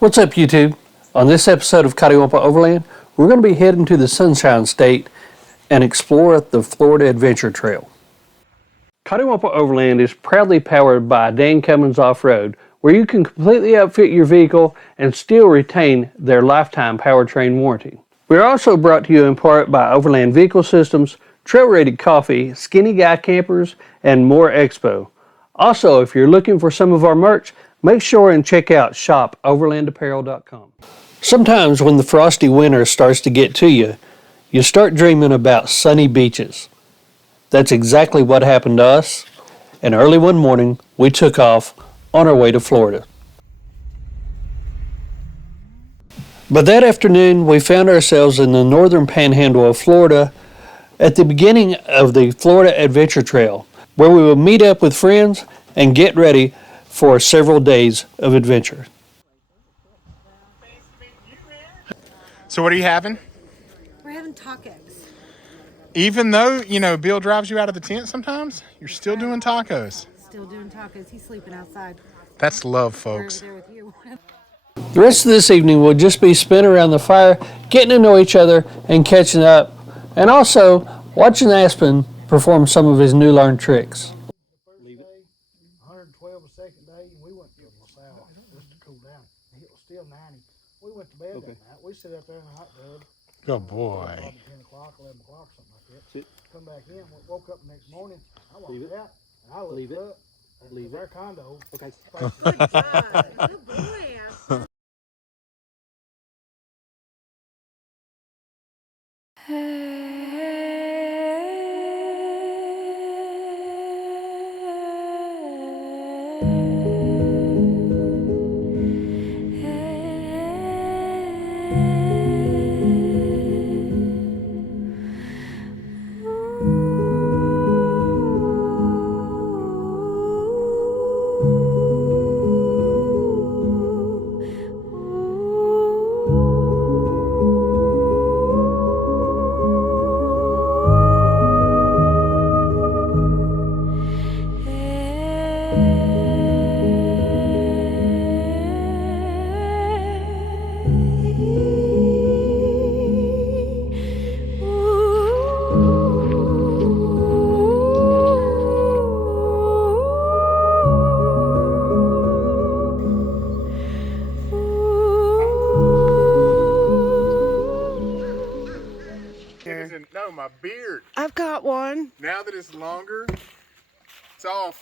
What's up, YouTube? On this episode of Coddiwomple Overland, we're going to be heading to the Sunshine State and explore the Florida Adventure Trail. Coddiwomple Overland is proudly powered by Cummins Off-road, where you can completely outfit your vehicle and still retain their lifetime powertrain warranty. We're also brought to you in part by Overland Vehicle Systems, Trail Rated Coffee, Skinny Guy Campers, and more Expo. Also, if you're looking for some of our merch, make sure and check out shop.overlandapparel.com. Sometimes when the frosty winter starts to get to you, you start dreaming about sunny beaches. That's exactly what happened to us, and early one morning we took off on our way to Florida. But that afternoon we found ourselves in the northern panhandle of Florida at the beginning of the Florida Adventure Trail, where we will meet up with friends and get ready for several days of adventure. So what are you having? We're having tacos. Even though, Bill drives you out of the tent sometimes, you're still doing tacos. Still doing tacos. He's sleeping outside. That's love, folks. We're over there with you. The rest of this evening will just be spent around the fire, getting to know each other and catching up, and also watching Aspen perform some of his new learned tricks. 112 the second day, and we went to LaSalle just to cool down. It was still 90. We went to bed that night. We sit up there in the hot tub. Good boy. 10 o'clock, 11 o'clock, something like that. Come back in, woke up the next morning. I walked out, and I looked up. Leave our condo. Okay. Good job. Good boy, Aspen. No, my beard. I've got one. Now that it's longer, it's all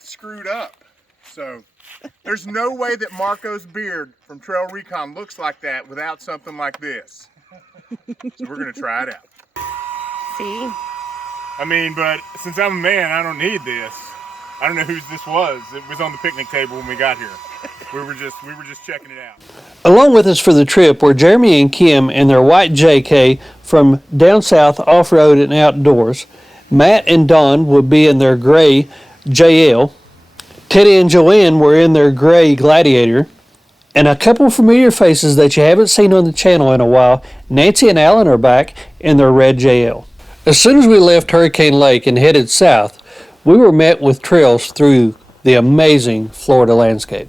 screwed up. So there's no way that Marco's beard from Trail Recon looks like that without something like this. So we're gonna try it out. See? But since I'm a man, I don't need this. I don't know whose this was. It was on the picnic table when we got here. We were just checking it out. Along with us for the trip were Jeremy and Kim in their white JK from Downsouth Off-road and Outdoors. Matt and Don would be in their gray JL. Teddy and Joanne were in their gray Gladiator. And a couple of familiar faces that you haven't seen on the channel in a while, Nancy and Alan, are back in their red JL. As soon as we left Hurricane Lake and headed south, we were met with trails through the amazing Florida landscape.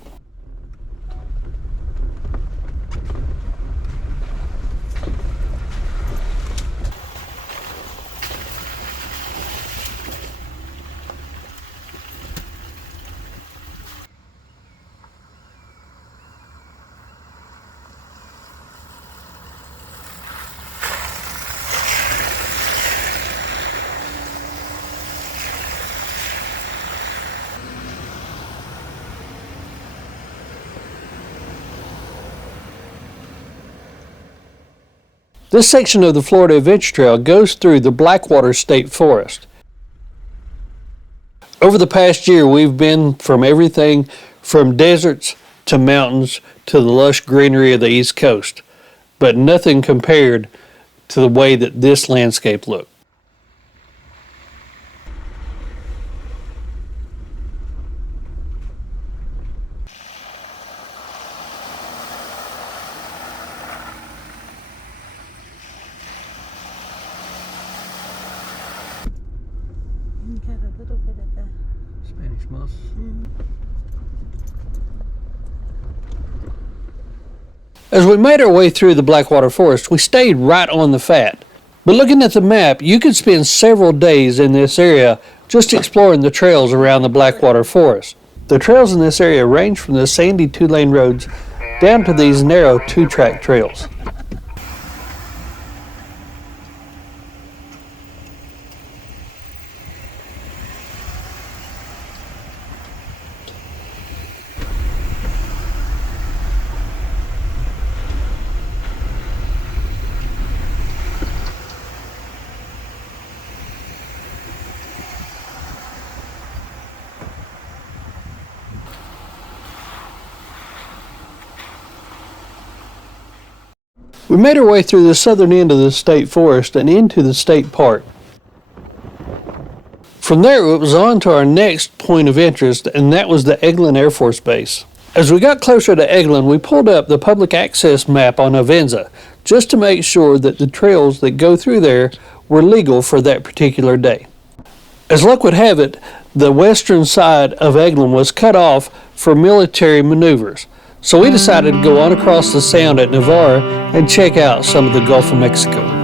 This section of the Florida Adventure Trail goes through the Blackwater State Forest. Over the past year, we've been from everything from deserts to mountains to the lush greenery of the East Coast, but nothing compared to the way that this landscape looked. Got a little bit of the Spanish moss. As we made our way through the Blackwater Forest, we stayed right on the F.A.T. But looking at the map, you could spend several days in this area just exploring the trails around the Blackwater Forest. The trails in this area range from the sandy 2-lane roads down to these narrow 2-track trails. We made our way through the southern end of the state forest and into the state park. From there, it was on to our next point of interest, and that was the Eglin Air Force Base. As we got closer to Eglin, we pulled up the public access map on Avenza just to make sure that the trails that go through there were legal for that particular day. As luck would have it, the western side of Eglin was cut off for military maneuvers. So we decided to go on across the sound at Navarre and check out some of the Gulf of Mexico.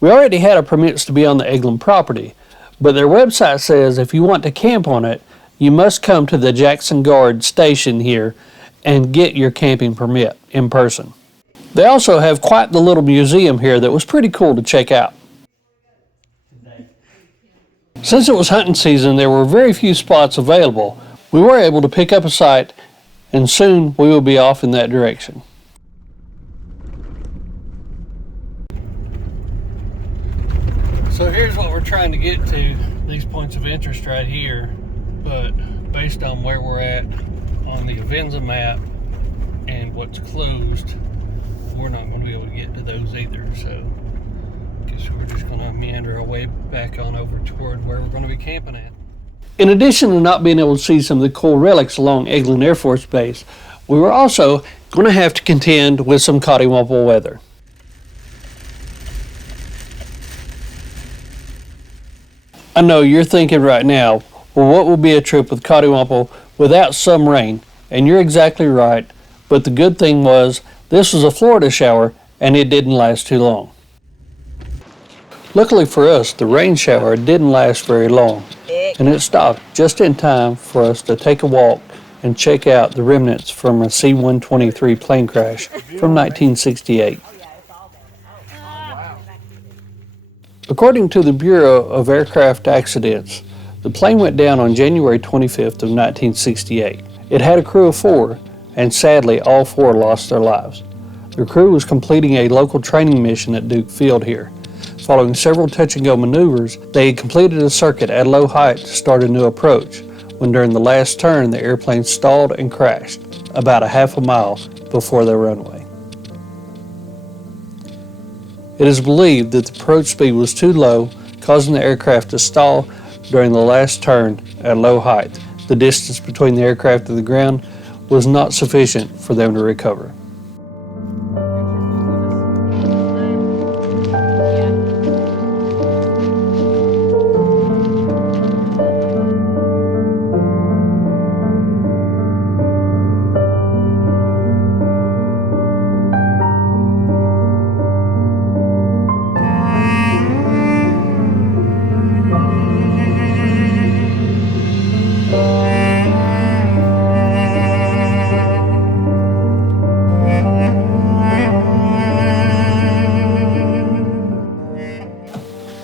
We already had our permits to be on the Eglin property, but their website says if you want to camp on it, you must come to the Jackson Guard station here and get your camping permit in person. They also have quite the little museum here that was pretty cool to check out. Since it was hunting season, there were very few spots available. We were able to pick up a site, and soon we will be off in that direction. So here's what we're trying to get to, these points of interest right here, but based on where we're at on the Avenza map and what's closed, we're not going to be able to get to those either. So I guess we're just going to meander our way back on over toward where we're going to be camping at. In addition to not being able to see some of the cool relics along Eglin Air Force Base, we were also going to have to contend with some Coddiwomple weather. I know you're thinking right now, well, what will be a trip with Coddiwomple without some rain? And you're exactly right, but the good thing was this was a Florida shower and it didn't last too long. Luckily for us, the rain shower didn't last very long, and it stopped just in time for us to take a walk and check out the remnants from a C-123 plane crash from 1968. According to the Bureau of Aircraft Accidents, the plane went down on January 25th of 1968. It had a crew of 4, and sadly all 4 lost their lives. The crew was completing a local training mission at Duke Field here. Following several touch-and-go maneuvers, they had completed a circuit at low height to start a new approach, when during the last turn the airplane stalled and crashed about a half a mile before their runway. It is believed that the approach speed was too low, causing the aircraft to stall during the last turn at low height. The distance between the aircraft and the ground was not sufficient for them to recover.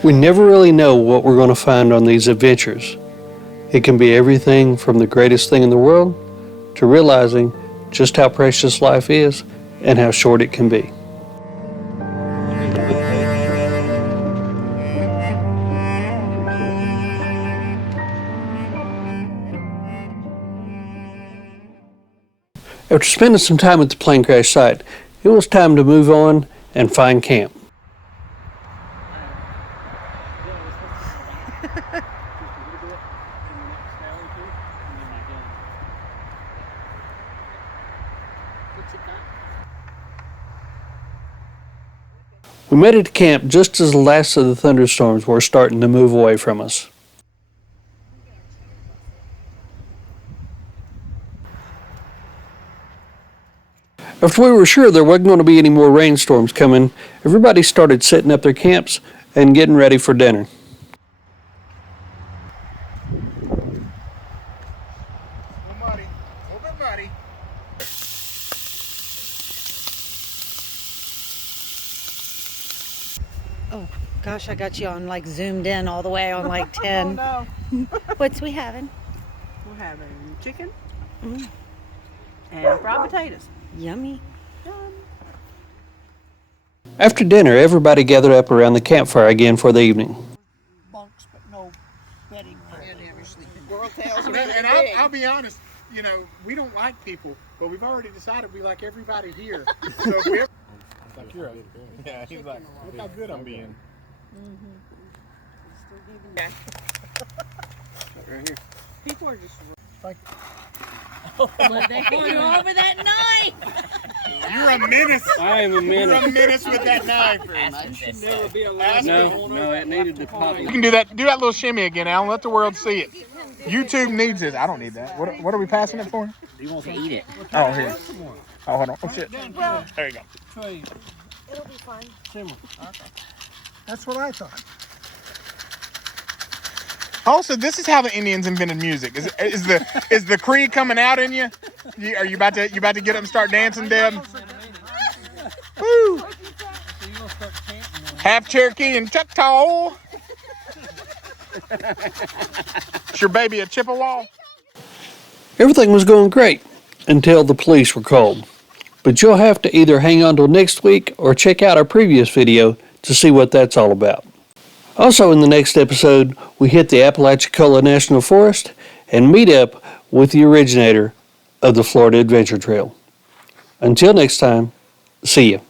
We never really know what we're going to find on these adventures. It can be everything from the greatest thing in the world to realizing just how precious life is and how short it can be. After spending some time at the plane crash site, it was time to move on and find camp. We made it to camp just as the last of the thunderstorms were starting to move away from us. After we were sure there wasn't going to be any more rainstorms coming, everybody started setting up their camps and getting ready for dinner. A little bit muddy. Oh, gosh, I got you on like zoomed in all the way on like 10. Oh no. What's we having? We're having chicken and fried potatoes. Yummy. After dinner, everybody gathered up around the campfire again for the evening. Bunks, but no bedding. And I'll be honest, you know, we don't like people, but we've already decided we like everybody here. So if we ever... Like you're yeah, he's like, look how good I'm being. Yeah. Right here. People are just. What they going over that knife? You're a menace. I am a You're a menace with that knife. No, it needed to pop. You can do that little shimmy again, Alan. Let the world see it. YouTube needs this. I don't need that. What are we passing it for? He wants to eat it. Oh, here. Oh, hold on. Oh, shit. There you go. It'll be fine. That's what I thought. Also, this is how the Indians invented music. Is the Cree coming out in you? Are you about to get up and start dancing, Deb? Woo! Half Cherokee and Choctaw. Is your baby a Chippewa? Everything was going great until the police were called. But you'll have to either hang on till next week or check out our previous video to see what that's all about. Also in the next episode, we hit the Apalachicola National Forest and meet up with the originator of the Florida Adventure Trail. Until next time, see ya.